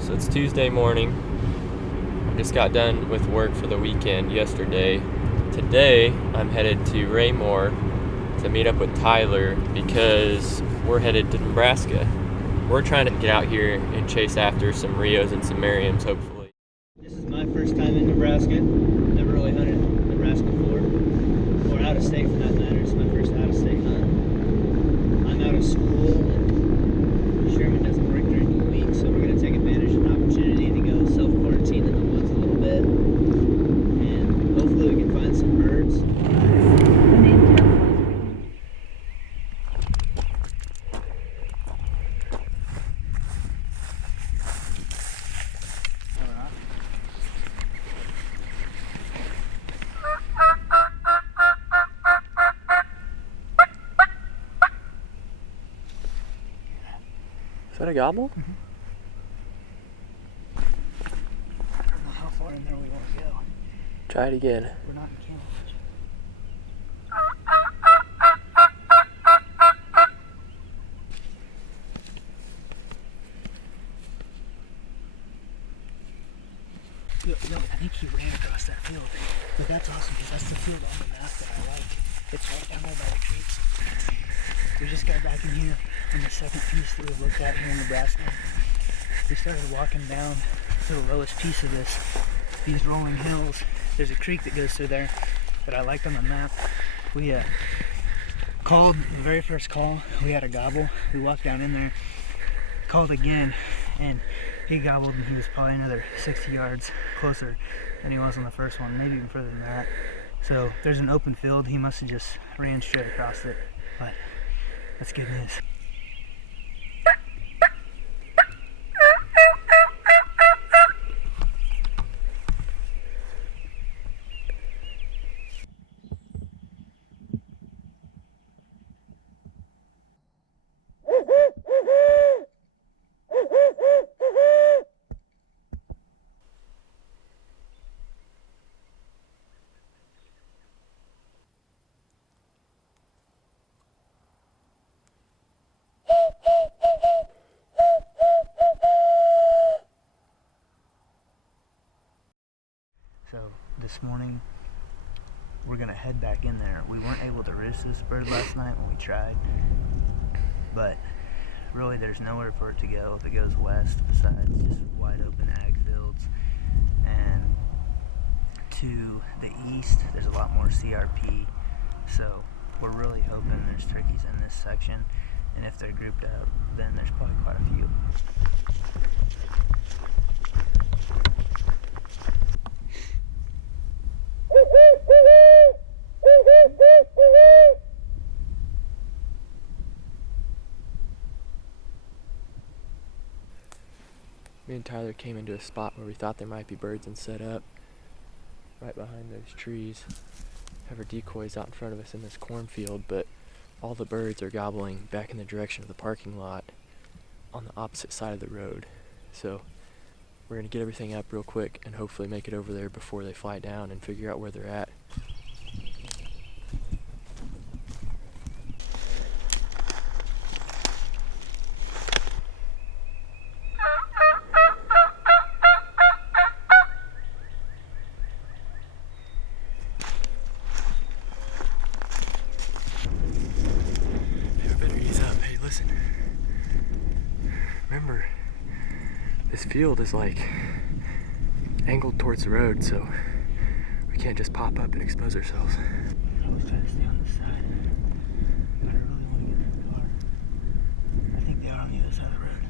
So it's Tuesday morning. I just got done with work for the weekend yesterday. Today I'm headed to Raymore to meet up with Tyler because we're headed to Nebraska. We're trying to get out here and chase after some Rios and some Merriams, hopefully. This is my first time in Nebraska. Never really hunted Nebraska before, or out of state for that matter. It's my first out of state hunt. I'm out of school and Sherman doesn't work during the week, so we're going to take advantage of an opportunity to go self-quarantine in the woods a little bit, and hopefully we can find some birds. Is that a gobble? Mm-hmm. I don't know how far in there we want to go. Try it again. We're not in camouflage. No, I think he ran across that field. But that's awesome because that's the field on the map that I like. It's right down there by the creeks. We just got back in here on the second piece that we looked at here in Nebraska. We started walking down to the lowest piece of these rolling hills. There's a creek that goes through there that I liked on the map. We called the very first call. We had a gobble. We walked down in there, called again, and he gobbled, and he was probably another 60 yards closer than he was on the first one, maybe even further than that. So there's an open field. He must have just ran straight across it, but that's good news. So this morning we're gonna head back in there. We weren't able to roost this bird last night when we tried, but really there's nowhere for it to go if it goes west besides just wide open ag fields. And to the east there's a lot more CRP, so we're really hoping there's turkeys in this section, and if they're grouped out then there's probably quite a few. Me and Tyler came into a spot where we thought there might be birds and set up right behind those trees. Have our decoys out in front of us in this cornfield, but all the birds are gobbling back in the direction of the parking lot on the opposite side of the road. So we're gonna get everything up real quick and hopefully make it over there before they fly down and figure out where they're at. Remember, this field is like angled towards the road, so we can't just pop up and expose ourselves. I always try to stay on this side, but I really want to get in the car. I think they are on the other side of the road.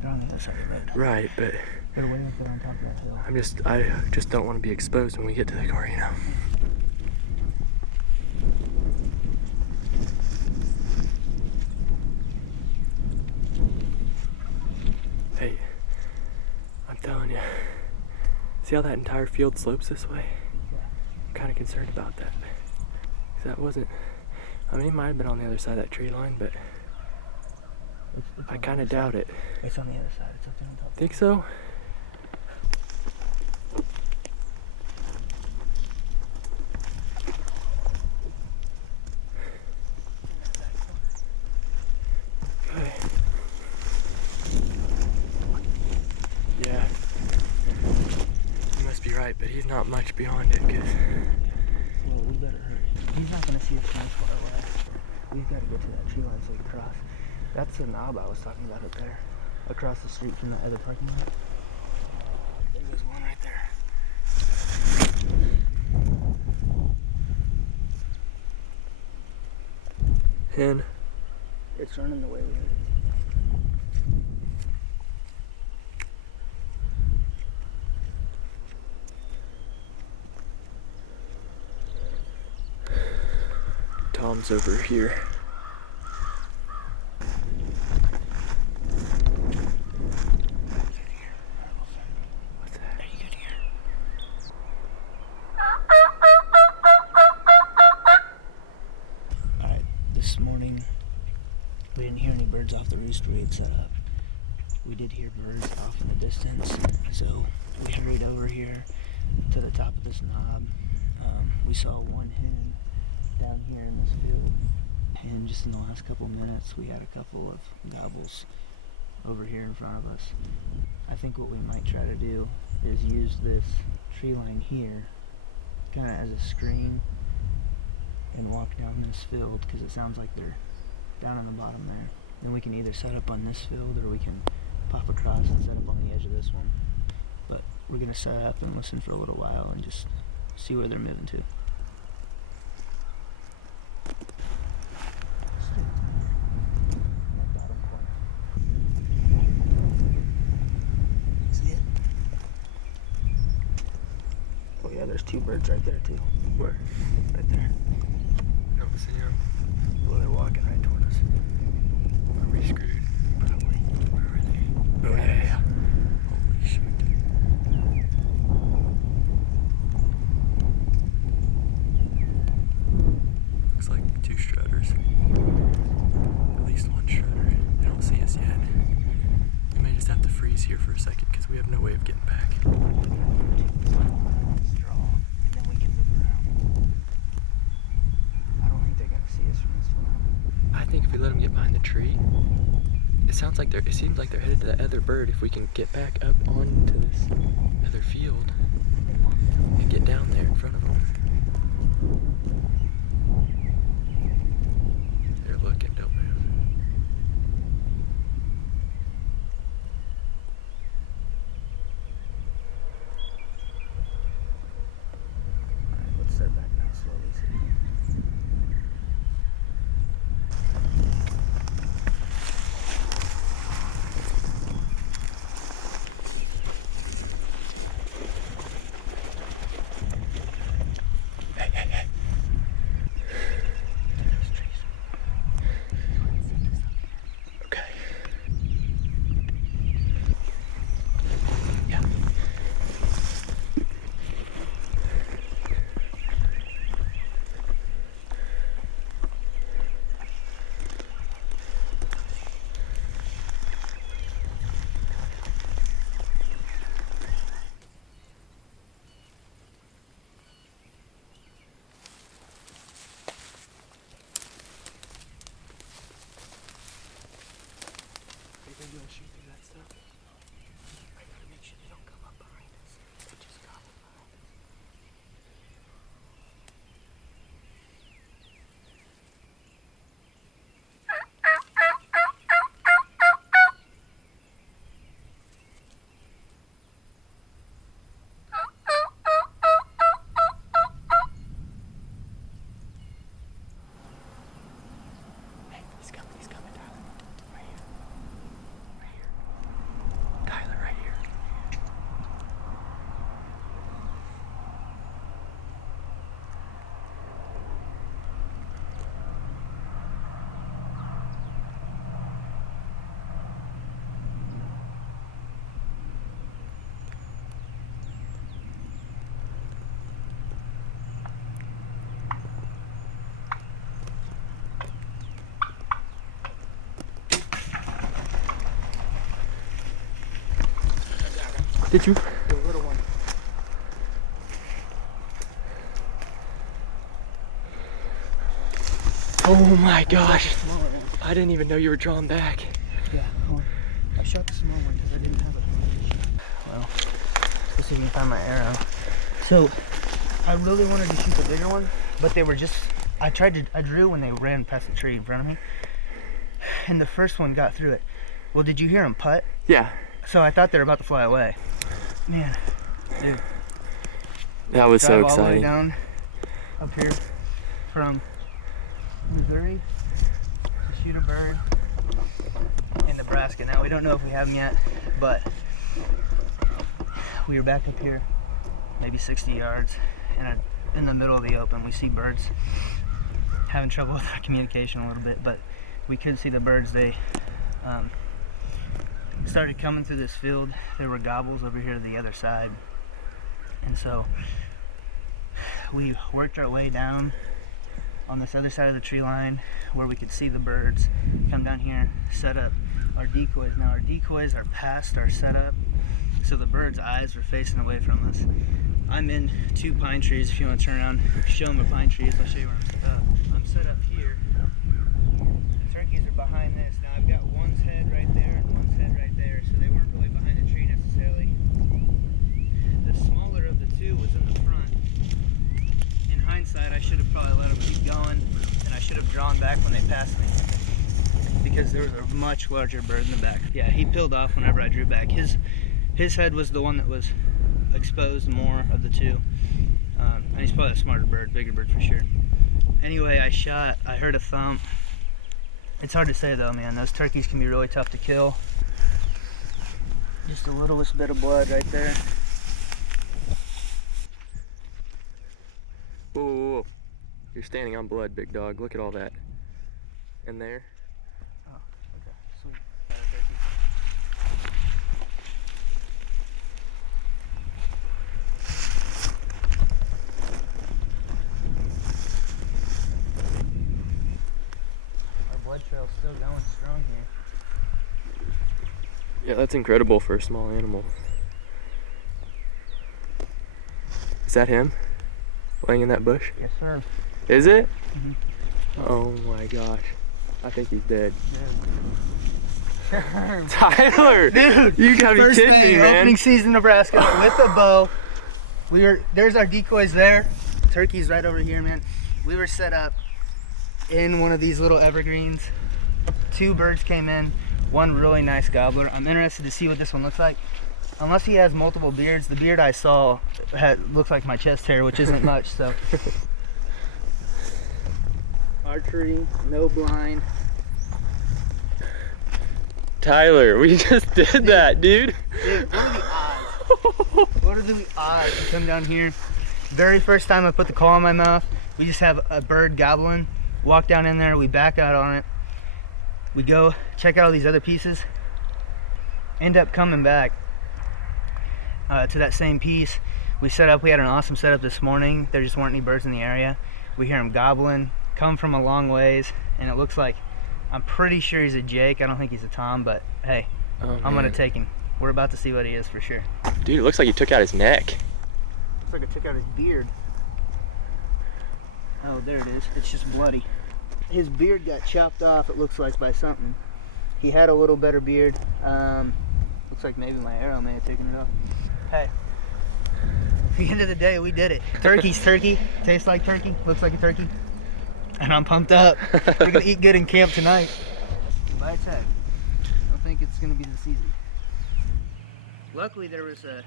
They're on the other side of the road. Right, but they're way up there on top of that hill. I just don't want to be exposed when we get to the car, you know. Hey, I'm telling you, see how that entire field slopes this way? Yeah. I'm kind of concerned about that. 'Cause that wasn't, I mean, it might have been on the other side of that tree line, but I kind of doubt it. It's on the other side. It's up there on top. Think so? sight, but he's not much beyond it. Cause well, we better hurry. He's not gonna see us from this far away. We've got to get to that tree line so we can cross. That's the knob I was talking about up there, across the street from the other parking lot. There goes one right there. hen. It's running the way we heard it. Tom's over here. What's that? Are you good here? Alright, this morning we didn't hear any birds off the roost we had set up. We did hear birds off in the distance, so we hurried over here to the top of this knob. We saw one hen down here in this field, and just in the last couple minutes we had a couple of gobbles over here in front of us. I think what we might try to do is use this tree line here kind of as a screen and walk down this field, because it sounds like they're down on the bottom there. Then we can either set up on this field or we can pop across and set up on the edge of this one. But we're going to set up and listen for a little while and just see where they're moving to. See it? Oh yeah, there's two birds right there too. Where? Right there. I don't see him. Well, they're walking right toward us. Are we screwed? Probably. Where are they? Oh yeah. Holy shit. Looks like two strutters. At least one strutter. They don't see us yet. We may just have to freeze here for a second because we have no way of getting back. Straw, and then we can move around. I don't think they're gonna see us from this far. I think if we let them get behind the tree, it seems like they're headed to that other bird. If we can get back up onto this other field and get down there in front of them. They're looking, don't move. Alright, let's start backing out slowly. Okay. Yeah. You think you'll shoot through that stuff? I gotta make sure they don't come up behind us. They just gobble behind us. Hey, he's coming, Tyler. Right here. Right here. Tyler, right here. Did you? The little one. Oh my gosh. The smaller one. I didn't even know you were drawn back. Yeah, I shot the small one because I didn't have it. Well, let's see if we can find my arrow. So I really wanted to shoot the bigger one, but they were just, I drew when they ran past the tree in front of me, and the first one got through it. Well, did you hear them putt? Yeah. So I thought they were about to fly away. Man, dude. That was so Drive all the way exciting. down up here from Missouri to shoot a bird in Nebraska. Now we don't know if we have them yet, but we were back up here, maybe 60 yards, in the middle of the open. We see birds having trouble with our communication a little bit, but we could see the birds. They started coming through this field. There were gobbles over here to the other side, and so we worked our way down on this other side of the tree line where we could see the birds come down here, set up our decoys. Now our decoys are past our setup, so the birds' eyes were facing away from us. I'm in 2 pine trees. If you want to turn around, show them the pine trees, I'll show you where I'm set up. I'm set up here. The turkeys are behind this. Now I've got one's head right there and one's head right there, so they weren't really behind the tree necessarily. The smaller of the 2 was in the front. In hindsight, I should have probably let them keep going, and I should have drawn back when they passed me, because there was a much larger bird in the back. Yeah, he peeled off whenever I drew back. His head was the one that was exposed more of the 2, and he's probably a smarter bird, bigger bird for sure. Anyway, I heard a thump. It's hard to say though, man. Those turkeys can be really tough to kill. Just the littlest bit of blood right there. Whoa, whoa, whoa. You're standing on blood, big dog. Look at all that. And there. Oh, okay, sweet. Our blood trail's still going strong here. Yeah, that's incredible for a small animal. Is that him? Laying in that bush? Yes, sir. Is it? Mhm. Oh my gosh. I think he's dead. Dude. Tyler! Dude! You gotta be First kidding day, me, man. opening season Nebraska with the bow. There's our decoys there. Turkey's right over here, man. We were set up in one of these little evergreens. 2 birds came in, 1 really nice gobbler. I'm interested to see what this one looks like. Unless he has multiple beards, the beard I saw looked like my chest hair, which isn't much, so. Archery, no blind. Tyler, we just did that, dude. Dude, what are the odds? What are the odds to come down here? Very first time I put the claw in my mouth, we just have a bird gobbling. Walk down in there, we back out on it. We go check out all these other pieces. End up coming back to that same piece. We set up, we had an awesome setup this morning. There just weren't any birds in the area. We hear him gobbling, come from a long ways, and it looks like, I'm pretty sure he's a Jake. I don't think he's a Tom, but hey, I'm gonna take him. We're about to see what he is for sure. Dude, it looks like he took out his neck. Looks like I took out his beard. Oh, there it is. It's just bloody. His beard got chopped off, it looks like, by something. He had a little better beard. Looks like maybe my arrow may have taken it off. Hey, at the end of the day, we did it. Turkey's turkey. Tastes like turkey. Looks like a turkey. And I'm pumped up. We're gonna eat good in camp tonight. By its head. I don't think it's gonna be the season. Luckily, there was a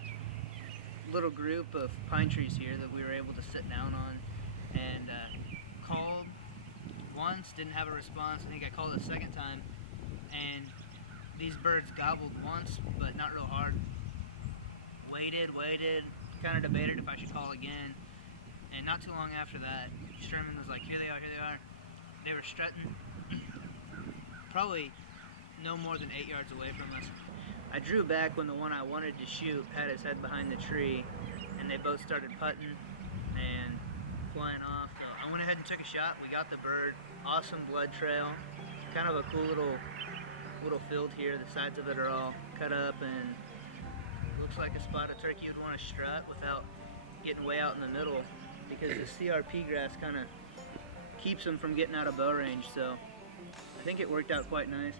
little group of pine trees here that we were able to sit down on, and called once, didn't have a response. I think I called a second time, and these birds gobbled once, but not real hard. Waited, kind of debated if I should call again, and not too long after that, Sherman was like, here they are. They were strutting, probably no more than 8 yards away from us. I drew back when the one I wanted to shoot had his head behind the tree, and they both started putting and flying off. So I went ahead and took a shot. We got the bird. Awesome blood trail. Kind of a cool little field here. The sides of it are all cut up, and looks like a spot a turkey would want to strut without getting way out in the middle, because the CRP grass kind of keeps them from getting out of bow range. So I think it worked out quite nice.